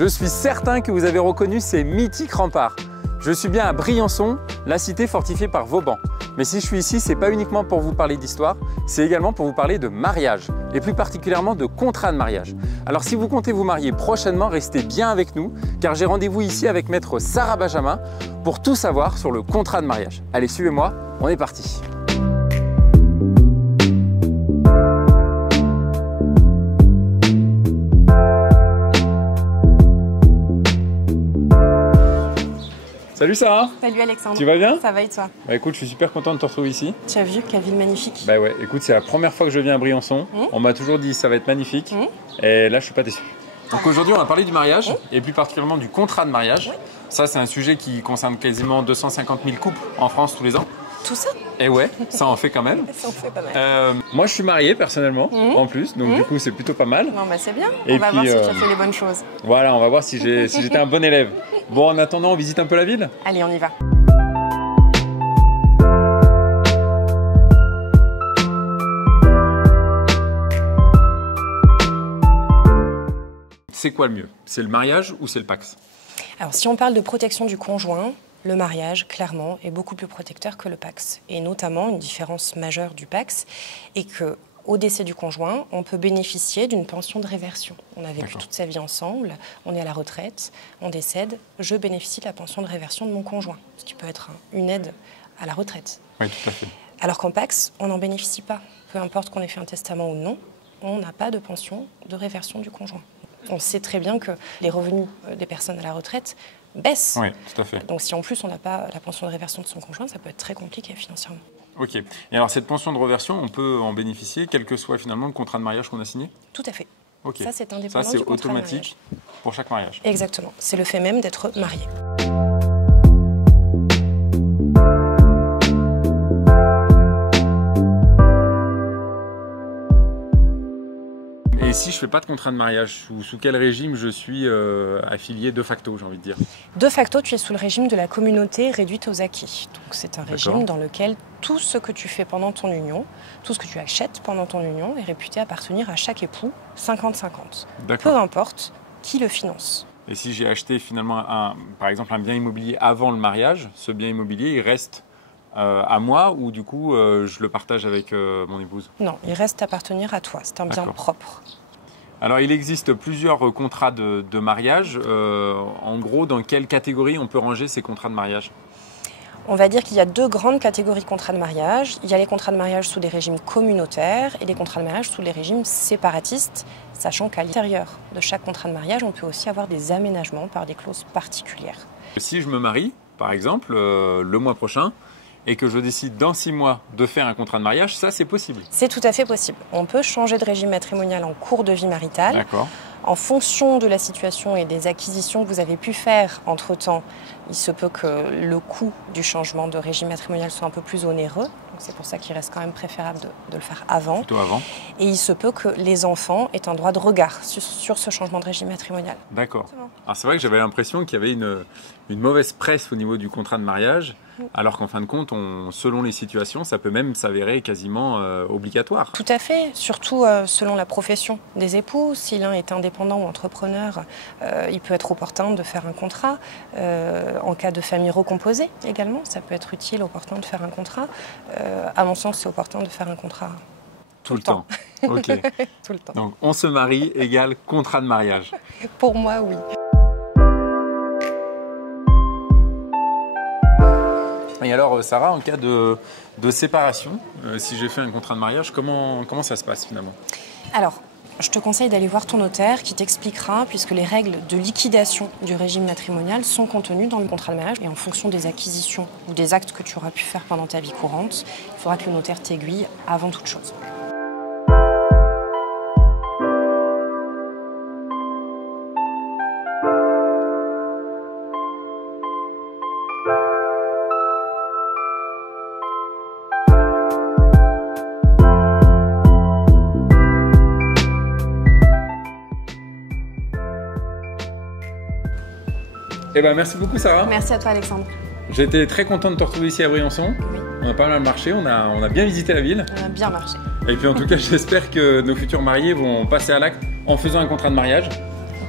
Je suis certain que vous avez reconnu ces mythiques remparts. Je suis bien à Briançon, la cité fortifiée par Vauban. Mais si je suis ici, c'est pas uniquement pour vous parler d'histoire, c'est également pour vous parler de mariage, et plus particulièrement de contrat de mariage. Alors si vous comptez vous marier prochainement, restez bien avec nous, car j'ai rendez-vous ici avec maître Sarah Benjamin pour tout savoir sur le contrat de mariage. Allez, suivez-moi, on est parti. Salut Sarah. Salut Alexandre. Tu vas bien? Ça va et toi? Bah écoute, je suis super content de te retrouver ici. Tu as vu quelle ville magnifique? Bah ouais, écoute, c'est la première fois que je viens à Briançon. On m'a toujours dit ça va être magnifique. Et là, je suis pas déçu. Donc aujourd'hui, on va parler du mariage et plus particulièrement du contrat de mariage. Ça, c'est un sujet qui concerne quasiment 250 000 couples en France tous les ans. Tout ça? Et ouais, ça en fait quand même. Ça en fait pas mal. Moi, je suis marié personnellement, en plus, donc du coup, c'est plutôt pas mal. Non, bah c'est bien. Et on va puis, voir si tu as fait les bonnes choses. Voilà, on va voir si j'étais un bon élève. Bon, en attendant, on visite un peu la ville? Allez, on y va. C'est quoi le mieux? C'est le mariage ou c'est le Pacs? Alors, si on parle de protection du conjoint, le mariage, clairement, est beaucoup plus protecteur que le Pacs. Et notamment, une différence majeure du Pacs est que au décès du conjoint, on peut bénéficier d'une pension de réversion. On a vécu toute sa vie ensemble, on est à la retraite, on décède, je bénéficie de la pension de réversion de mon conjoint, ce qui peut être une aide à la retraite. Oui, tout à fait. Alors qu'en Pacs, on n'en bénéficie pas. Peu importe qu'on ait fait un testament ou non, on n'a pas de pension de réversion du conjoint. On sait très bien que les revenus des personnes à la retraite baissent. Oui, tout à fait. Donc si en plus on n'a pas la pension de réversion de son conjoint, ça peut être très compliqué financièrement. Ok. Et alors cette pension de réversion, on peut en bénéficier, quel que soit finalement le contrat de mariage qu'on a signé? Tout à fait. Ok. Ça, c'est indépendant Ça, c'est du contrat de automatique pour chaque mariage. Exactement. C'est le fait même d'être marié. Et si je ne fais pas de contrat de mariage, sous quel régime je suis affilié de facto, j'ai envie de dire? De facto, tu es sous le régime de la communauté réduite aux acquis. Donc c'est un régime dans lequel tout ce que tu fais pendant ton union, tout ce que tu achètes pendant ton union est réputé appartenir à chaque époux 50-50. Peu importe qui le finance. Et si j'ai acheté finalement, par exemple, un bien immobilier avant le mariage, ce bien immobilier, il reste à moi ou du coup je le partage avec mon épouse? Non, il reste à appartenir à toi. C'est un bien propre. Alors, il existe plusieurs contrats de mariage. En gros, dans quelle catégorie on peut ranger ces contrats de mariage? On va dire qu'il y a deux grandes catégories de contrats de mariage. Il y a les contrats de mariage sous des régimes communautaires et les contrats de mariage sous les régimes séparatistes, sachant qu'à l'intérieur de chaque contrat de mariage, on peut aussi avoir des aménagements par des clauses particulières. Si je me marie, par exemple, le mois prochain, et que je décide dans 6 mois de faire un contrat de mariage, ça c'est possible? C'est tout à fait possible. On peut changer de régime matrimonial en cours de vie maritale. D'accord. En fonction de la situation et des acquisitions que vous avez pu faire entre-temps, il se peut que le coût du changement de régime matrimonial soit un peu plus onéreux. C'est pour ça qu'il reste quand même préférable de le faire avant. Plutôt avant. Et il se peut que les enfants aient un droit de regard sur ce changement de régime matrimonial. D'accord. Alors c'est vrai que j'avais l'impression qu'il y avait une mauvaise presse au niveau du contrat de mariage, alors qu'en fin de compte, selon les situations, ça peut même s'avérer quasiment obligatoire. Tout à fait, surtout selon la profession des époux. Si l'un est indépendant ou entrepreneur, il peut être opportun de faire un contrat. En cas de famille recomposée également, ça peut être utile, opportun de faire un contrat. À mon sens, c'est opportun de faire un contrat tout le temps. Ok. Tout le temps. Donc on se marie égale contrat de mariage. Pour moi, oui. Et alors Sarah, en cas de séparation, si j'ai fait un contrat de mariage, comment ça se passe finalement? Alors, je te conseille d'aller voir ton notaire qui t'expliquera, puisque les règles de liquidation du régime matrimonial sont contenues dans le contrat de mariage. Et en fonction des acquisitions ou des actes que tu auras pu faire pendant ta vie courante, il faudra que le notaire t'aiguille avant toute chose. Eh ben, merci beaucoup Sarah. Merci à toi Alexandre. J'étais très content de te retrouver ici à Briançon. Oui. On a pas mal marché, on a bien visité la ville. On a bien marché. Et puis en tout cas, j'espère que nos futurs mariés vont passer à l'acte en faisant un contrat de mariage.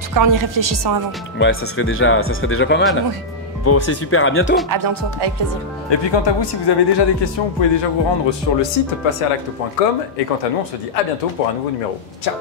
tout cas en y réfléchissant avant. Ouais, ça serait déjà pas mal. Ouais. Bon, c'est super, à bientôt. À bientôt, avec plaisir. Et puis quant à vous, si vous avez déjà des questions, vous pouvez déjà vous rendre sur le site passeralacte.com. Et quant à nous, on se dit à bientôt pour un nouveau numéro. Ciao.